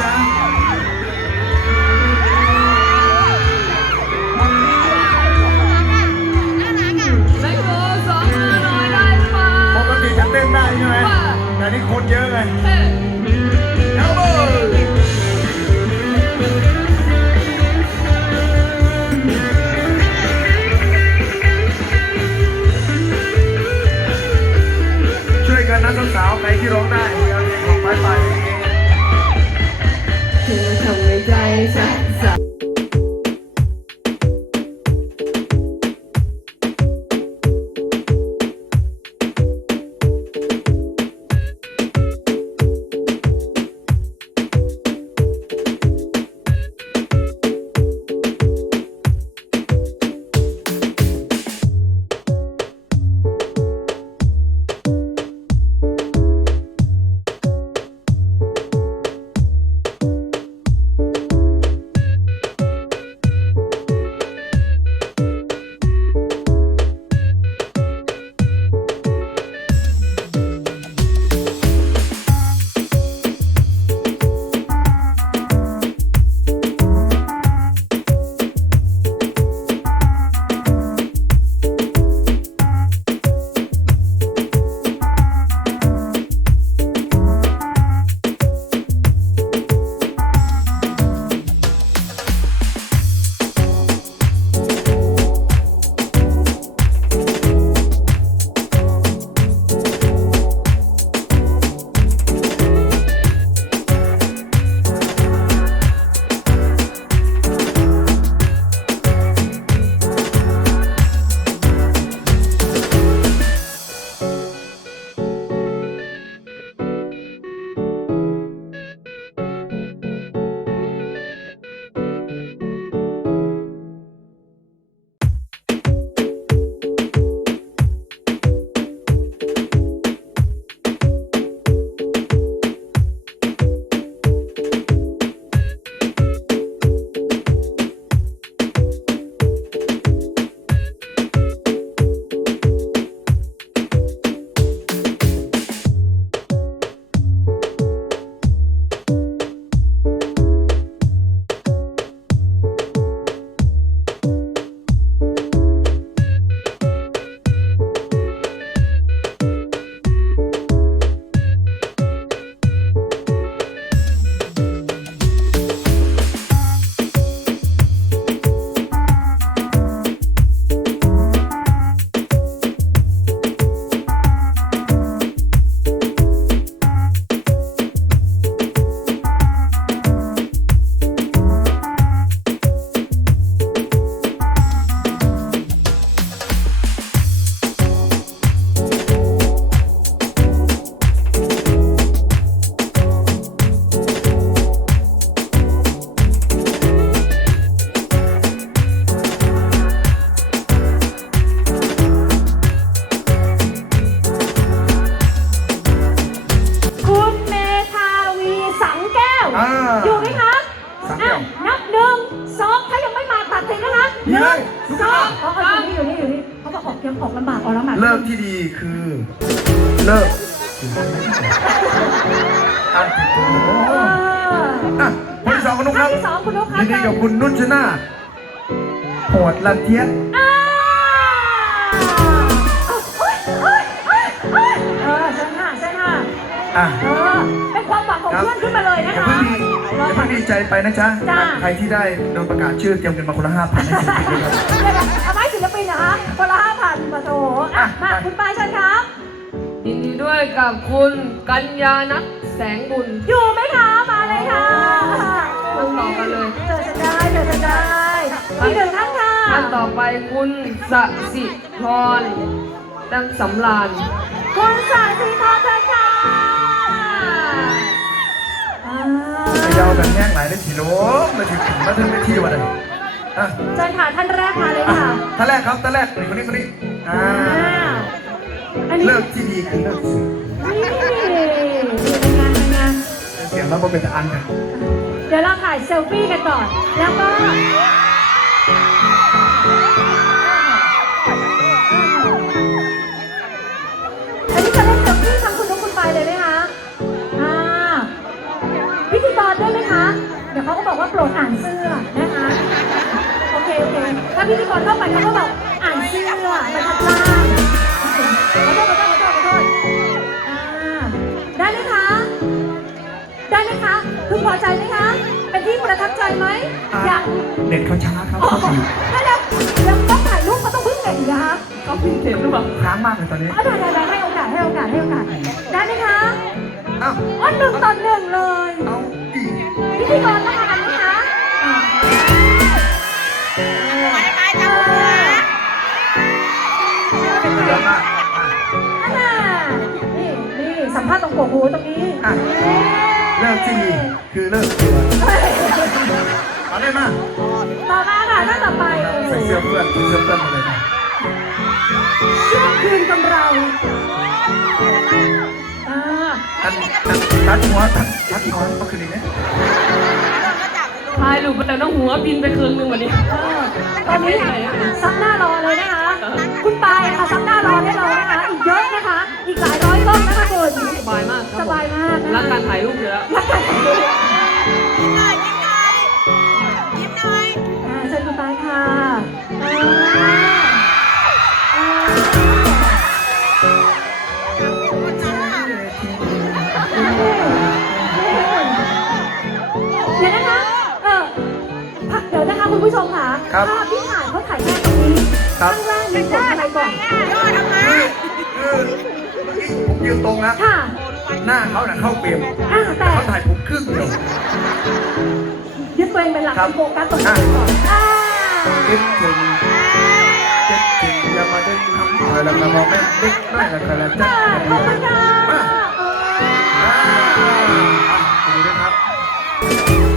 จ๊ะไล อ่าอยู่ไหมคะสังแก้ว อะนับหนึ่งสองถ้ายังไม่มาตัดสินนะคะหนี่นึ่เลงยสองอ๋ออ๋ออยู่นี่อยู่นี่อยู่นี่เขาบอกออกยังออกลำบากออกลำบากเลิกที่ดีคือ เลิกอะเอออะคนที่สองคุณนุ๊กคท่ารับนที่สองคุณนุ๊กครับยินดีกับคุณนุชนาธโหดลันเทียนอ่าเอ้ยเอ้ยเอ้ยเอ้ยเออเชิญค่ะเชิญค่ะ อะ เออเป็นความหวัง ของเพื่อนขึ้นมาเลยอนะย่าคะเพิ่งดีอย่าเพิ่งดีใจไปนะจ๊ะ จ้าใครที่ได้โดนประกาศชื่อเตรียมเงินมาคนละห้าพันให้ศิลปินด้วยครับเดี๋ยวๆเอาไม้ศิลปินเหรอคะคนละห้าพันมาโถอะอะมาไปคุณปายเชิญครับ ยินดีด้วยกับคุณกัญญานัทแสงบุญอยู่ไหมคะ มาเลยค่ะมาต่อกันเลยเจอจะได้เจอจะได้อีกหนึ่งท่านค่ะท่านต่อไปคุณสสิพรดังสำราญคุณสาธิตาเชิญค่ะ มาถึงมาถึงได้ที่วันไหนอะเชิญค่ะท่านแรกมาเลยค่ะท่านแรกครับท่านแรกนี่คนนี้คนนี้อ่าอ่าอันนี้เลิกที่ดีคือเลิกสื่อนี่เป็นงานเป็นงานเสียงแล้วก็เป็นแต่อันกัน เดี๋ยวเราถ่ายเซลฟี่กันก่อน แล้วก็ โปรดอ่านเสื้อนะคะโอเคโอเคถ้าพิธีกรเข้าไปเขาก็บอกอ่านเสื้อบรรทัดล่างขอโทษขอโทษขอโทษขอโทษอ่าได้ไหมคะได้ไหมคะพึงพอใจไหมคะเป็นที่ประทับใจไหมอยากเน็ตเขาช้าครับโอ้เขาโหถือได้แล้วยังต้องถ่ายรูปเขาต้องพึ่งเด็กอีกนะคะก็พิเศษหรือเปล่าค้างมากเลยตอนนี้เอาได้ได้ได้ให้โอกาสให้โอกาสให้โอกาสได้ไหมคะอ้าวอ๋อหนึ่งต่อหนึ่งเลยเอาอีกพิธีกรต้องมากันไหมคะ สัมภาษณ์ตรงหัวหูตรงนี้อะเลิกที่ดีคือเลิกเสือเฮ้ยมาได้มาต่อมาค่ะท่านต่อไปใส่เสื้อเพื่อนใส่เสื้อเพื่อนมาเลยนะเชื่อคืนกำไรอ่าตัดตัดตัดหัวตัดตัดหัวเอาคืนอีกไหมพายหลุดไปแล้วน้องหัวบินไปคืนนึงวันนี้เออตอนนี้ซับหน้ารอเลยนะคะ คุณปายค่ะซับ บายมากคสรับผมบายมากนะคะรักการถ่ายรูปอยู่แล้วรักกันอ่าเชิญคุณปายค่ะอ่าอ่าเดี๋ยวนะคะเออพักเดี๋ยวนะคะคุณผู้ชมค่ะครับ ภาพที่ถ่ายเขาถ่ายแค่ตรงนี้ครับข้างล่างมีผลอะไรก่อนคือเมื่อกี้ผมยืนตรงนะ ค่ะ หน้าเขาน่ะเข้าเฟรมอ่าแต่เขาถ่ายผมครึ่งเดียวยึดตัวเองเป็นหลักครับโฟกัสตรงนี้ก่อนอ่าคิดถึงคิดถึงอย่ามาเด็กทำหน่อยแล้วก็มองแม่เด็กน้อยแล้วก็แล้วจ้าอ่าขอบคุณค่ะมาเอออ่าอะดูด้วยครับ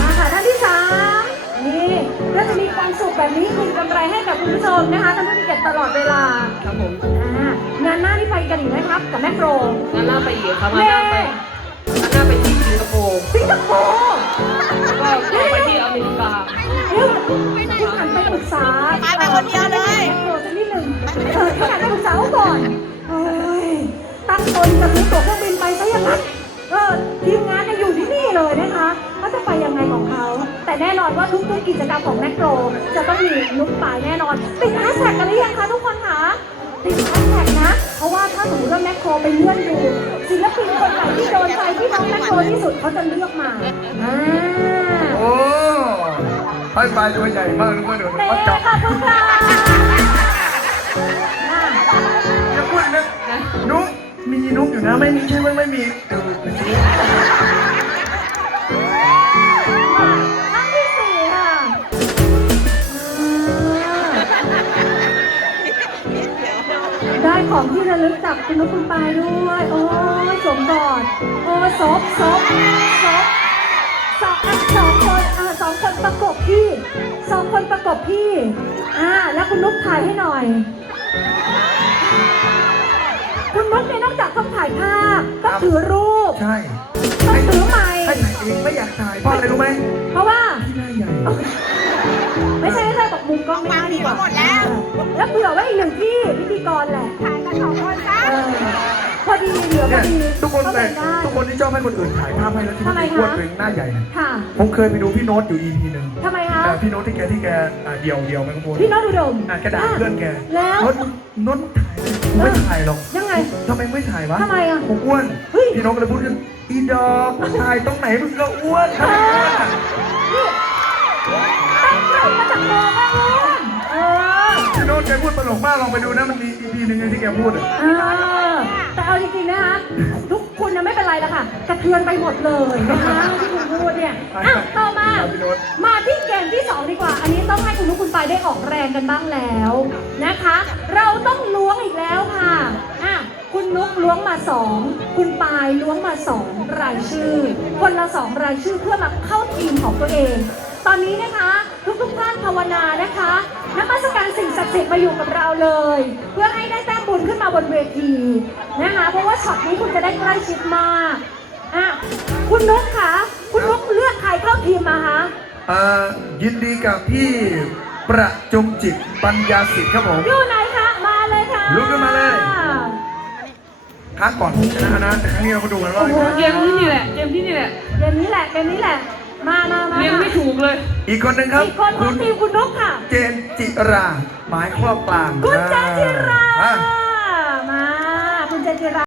มาค่ะท่านที่สามนี่เราจะมีความสุขแบบนี้คืนกำไรให้กับคุณผู้ชมนะคะท่านผู้มีเกียรติตลอดเวลาครับผมอ่า งานหน้านี่ไปกันอีกไหมครับ กับแม่โปรงงานหน้าไปอีกครับงานหน้าไปงานหน้าไปที่สิงคโปร์สิงคโปร์แล้วก็ไปที่อเมริกาเดี๋ยวคุณหันไปปรึกษาไปไปคนเดียวเลยโปรสักนิดหนึ่งเออคุณหันไปปรึกษาเขาก่อนเฮ้ยตั้งตนจะซื้อตั๋วเครื่องบินไปซะอย่างนั้นเออทีมงานเนี่ยอยู่ที่นี่เลยนะคะว่าจะไปยังไงของเขา แต่แน่นอนว่าทุกๆกิจกรรมของแมคโครจะต้องมีนุ๊กปายแน่นอนติดแฮชแท็กกันหรือยังคะทุกคนคะติดาะว่าถ้าสมมติว่าแมคโครไปเลื่อนดูศิลปินคนไหนที่โดนใจพี่น้องแมคโครที่สุดเขาจะเลือกมาอ่าโอ้ไปปลายตัวใหญ่มากนึกว่าเดี๋ยวเต้เขาจับขอบคุณค่ะอ่าอย่าพูดนะนุ๊กมีนุ๊กอยู่นะไม่มีใช่ไหมไม่มีดูไป ของที่ระลึกจากคุณนุกคุณปายด้วย โอ้ยสมบอดโอ้ยซบซบซบสองอะสองคนอะสองคนประกบพี่สองคนประกบพี่อ่าแล้วคุณนุกถ่ายให้หน่อย คุณนุกเนี่ยนอกจากต้องถ่ายภาพก็ถือรูปใช่ต้องถือไมค์ให้ถ่ายเองไม่อยากถ่ายเพราะอะไรรู้ไหมเพราะว่าที่หน้าใหญ่ไม่ใช่ไม่ใช่บอกมุมกล้องไม่ได้ดีกว่าหมดแล้ว แล้วเผื่อไว้อีกหนึ่งที่พิธีกรแหละ ดีเหลือพเนี่อยดีทุกคนก็แต่เป็นได้ ทุกคนที่ชอบให้คนอื่นถ่ายภาพให้แล้วที่ทำไมไม่คะ อ้วนตัวเองหน้าใหญ่นะค่ะผมเคยไปดูพี่โน้ตอยู่ EP หนึ่งทำไมคะเอ่อพี่โน้ตที่แกที่แกอ่าเดี่ยวเดี่ยวไมโครโฟนพี่น้องดูดมอะแกด่าเพื่อนแกแล้วโน้ตโน้ตถ่ายไม่ถ่ายหรอกยังไง ทำไมไม่ถ่ายวะทำไมอะ ผมอ้วนเฮ้ย พี่โน้ตก็เลยพูดขึ้นอีดอกถ่ายตรงไหนมึงก็อ้วนทำไมอ้วนอะนี่ตั้งใจมาจากโมแม่อ้วนเออพี่โน้ตแกพูดตลกมากลองไปดูนะมันมี EP หนึ่งที่แกพูดอะ เออ แต่เอาจริงๆนะคะทุกคนนะไม่เป็นไรละค่ะกระเทือนไปหมดเลยนะคะที่คุณพูดเนี่ยอะต่อมาพี่โน้ตมาที่เกมที่สองดีกว่า อันนี้ต้องให้คุณลูกคุณปายได้ออกแรงกันบ้างแล้วนะคะ เราต้องล้วงอีกแล้วค่ะอะคุณนุกล้วงมาสองคุณปายล้วงมาสองรายชื่อ คนละสองรายชื่อเพื่อมาเข้าทีมของตัวเอง ตอนนี้นะคะ ทุกทุกๆท่านภาวนานะคะ นักมัสการสิ่งศักดิ์สิทธิ์มาอยู่กับเราเลย เพื่อให้ได้แต้มบุญขึ้นมาบนเวทีนะคะเพราะว่าช็อตนี้คุณจะได้ใกล้ชิดมากอะคุณนุกคะคุณนุกเลือกใครเข้าทีมมาคะอ่ายินดีกับพี่ประจงจิตปัญญาสิทธิ์ครับผมอยู่ไหนคะมาเลยค่ะลุกขึ้นมาเลยครั้งก่อนผมชนะนะแต่ครั้งนี้เรามาดูกันว่าโอ้โหเกมที่นี่แหละเกมที่นี่แหละเกมนี้แหละเกมนี้แหละ มามามาเรียงไม่ถูกเลย อีกคนหนึ่งครับอีกคนขคุองณทีมคุณนุ๊กค่ะ เจนจิรา หมายครอบกลางคุณเจนจิรา